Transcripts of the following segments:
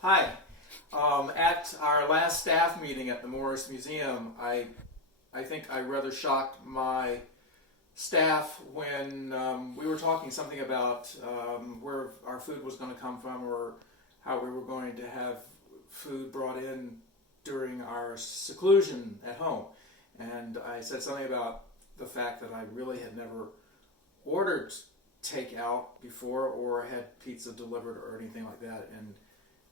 Hi. At our last staff meeting at the Morris Museum, I think I rather shocked my staff when we were talking something about where our food was going to come from, or how we were going to have food brought in during our seclusion at home. And I said something about the fact that I really had never ordered takeout before or had pizza delivered or anything like that, and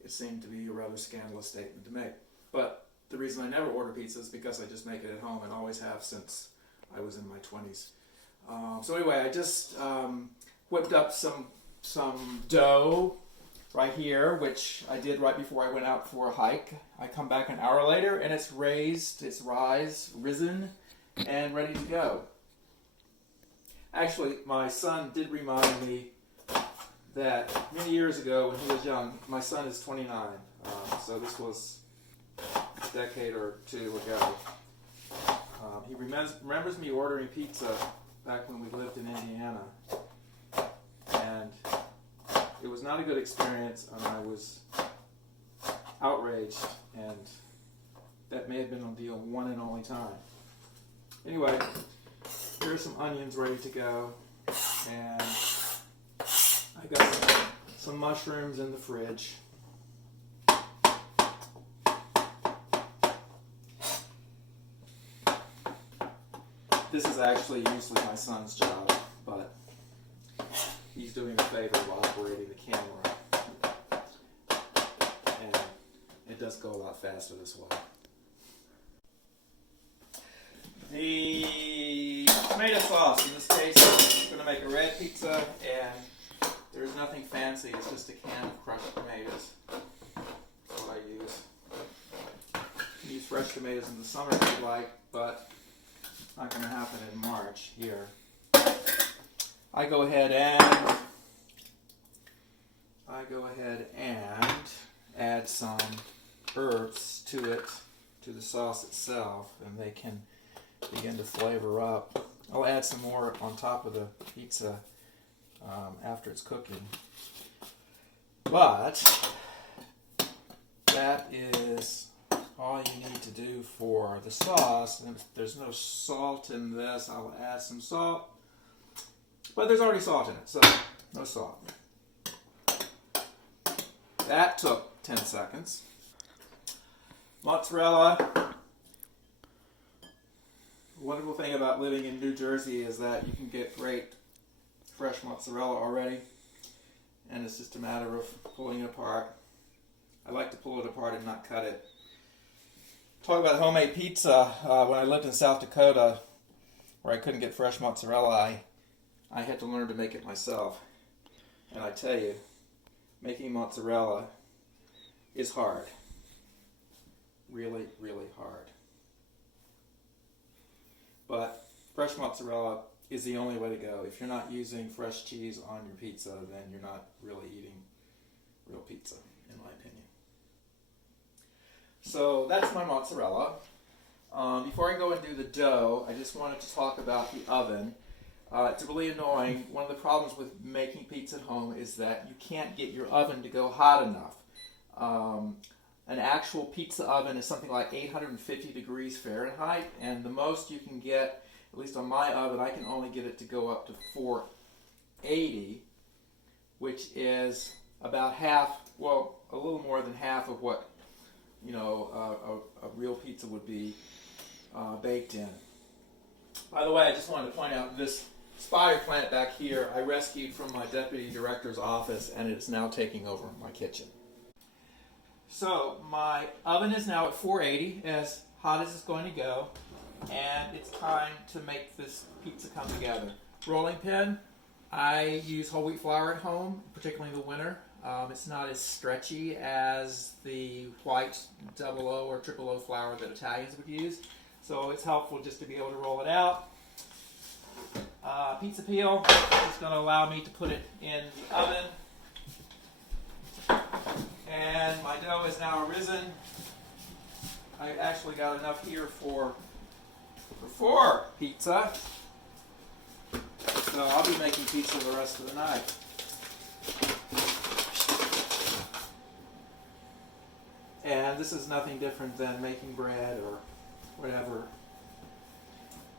it seemed to be a rather scandalous statement to make. But the reason I never order pizza is because I just make it at home and always have since I was in my 20s. So anyway, I just whipped up some dough right here, which I did right before I went out for a hike. I come back an hour later and it's risen, and ready to go. Actually, my son did remind me that many years ago when he was young, my son is 29, so this was a decade or two ago. He remembers me ordering pizza back when we lived in Indiana, and it was not a good experience, and I was outraged, and that may have been the one and only time. Anyway, here's some onions ready to go, and I got some mushrooms in the fridge. This is actually usually my son's job, but he's doing a favor while operating the camera. And it does go a lot faster this way. The tomato sauce, in this case, I'm going to make a red pizza, and there's nothing fancy, it's just a can of crushed tomatoes. That's what I use. You can use fresh tomatoes in the summer if you like, but it's not going to happen in March here. I go ahead and add some herbs to it, to the sauce itself, and they can begin to flavor up. I'll add some more on top of the pizza after it's cooking. But that is all you need to do for the sauce. And there's no salt in this. I'll add some salt, but there's already salt in it, so no salt. That took 10 seconds. Mozzarella. The wonderful thing about living in New Jersey is that you can get great fresh mozzarella already, and it's just a matter of pulling it apart. I like to pull it apart and not cut it. Talk about homemade pizza. When I lived in South Dakota, where I couldn't get fresh mozzarella, I had to learn to make it myself. And I tell you, making mozzarella is hard. Really, really hard. But fresh mozzarella is the only way to go. If you're not using fresh cheese on your pizza, then you're not really eating real pizza, in my opinion. So that's my mozzarella. Before I go and do the dough, I just wanted to talk about the oven. It's really annoying. One of the problems with making pizza at home is that you can't get your oven to go hot enough. An actual pizza oven is something like 850 degrees Fahrenheit, and the most you can get, at least on my oven, I can only get it to go up to 480, which is about half, well, a little more than half of what, a real pizza would be baked in. By the way, I just wanted to point out this spider plant back here I rescued from my deputy director's office, and it's now taking over my kitchen. So my oven is now at 480, as hot as it's going to go, and it's time to make this pizza come together. Rolling pin, I use whole wheat flour at home, particularly in the winter. It's not as stretchy as the white double O or triple O flour that Italians would use, so it's helpful just to be able to roll it out. Pizza peel is going to allow me to put it in the oven. And my dough is now risen. I actually got enough here for 4 pizza. So I'll be making pizza the rest of the night. And this is nothing different than making bread or whatever.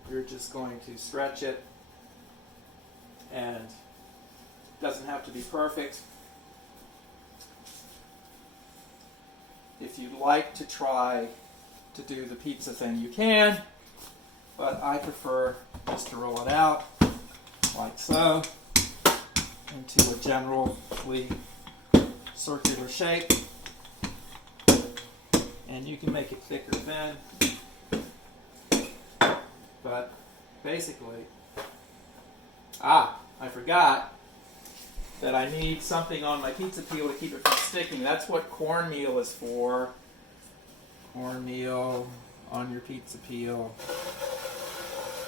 You're just going to stretch it, and it doesn't have to be perfect. If you'd like to try to do the pizza thing, you can, but I prefer just to roll it out like so into a generally circular shape, and you can make it thick or thin, but basically, I forgot that I need something on my pizza peel to keep it from sticking. That's what cornmeal is for. Cornmeal on your pizza peel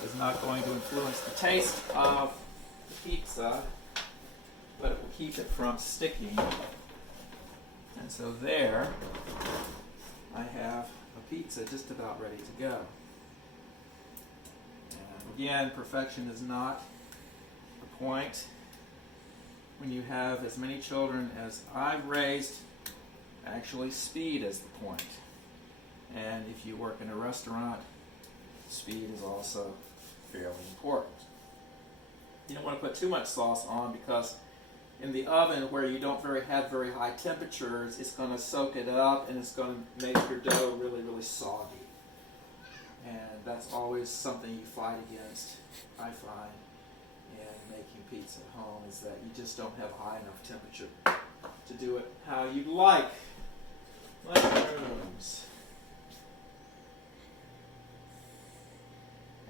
is not going to influence the taste of the pizza, but it will keep it from sticking. And so there, I have a pizza just about ready to go. And again, perfection is not the point. When you have as many children as I've raised, actually speed is the point. And if you work in a restaurant, speed is also fairly important. You don't want to put too much sauce on, because in the oven where you don't have very high temperatures, it's going to soak it up and it's going to make your dough really, really soggy. And that's always something you fight against, I find, in making pizza at home, is that you just don't have high enough temperature to do it how you'd like. Mushrooms.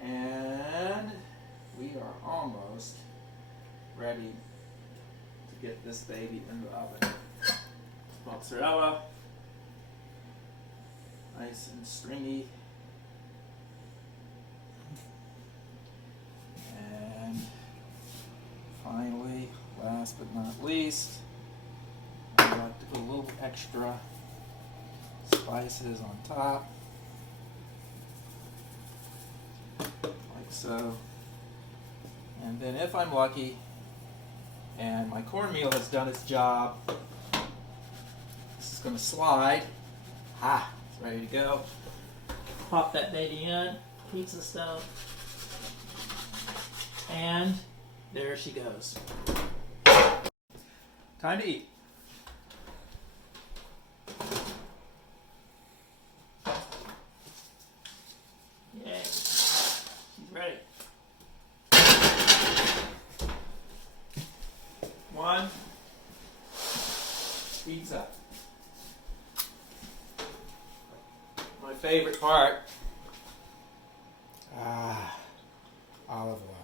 And we are almost ready to get this baby in the oven. Mozzarella, nice and stringy. And finally, last but not least, I like to put a little extra spices on top, like so. And then if I'm lucky and my cornmeal has done its job, this is going to slide. It's ready to go. Pop that baby in, pizza stove, and there she goes. Time to eat. Yay. She's ready. One pizza. My favorite part. Olive oil.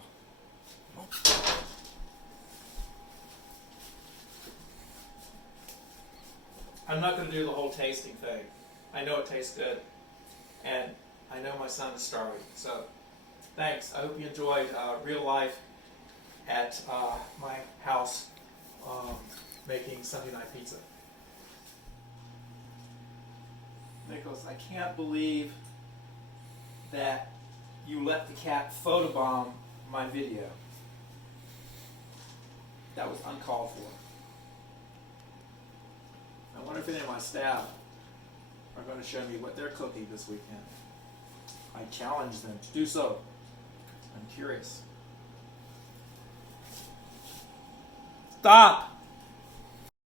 I'm not going to do the whole tasting thing. I know it tastes good, and I know my son is starving. So, thanks. I hope you enjoyed real life at my house making Sunday night pizza. Nicholas, I can't believe that you let the cat photobomb my video. That was uncalled for. I wonder if any of my staff are going to show me what they're cooking this weekend. I challenge them to do so. I'm curious. Stop!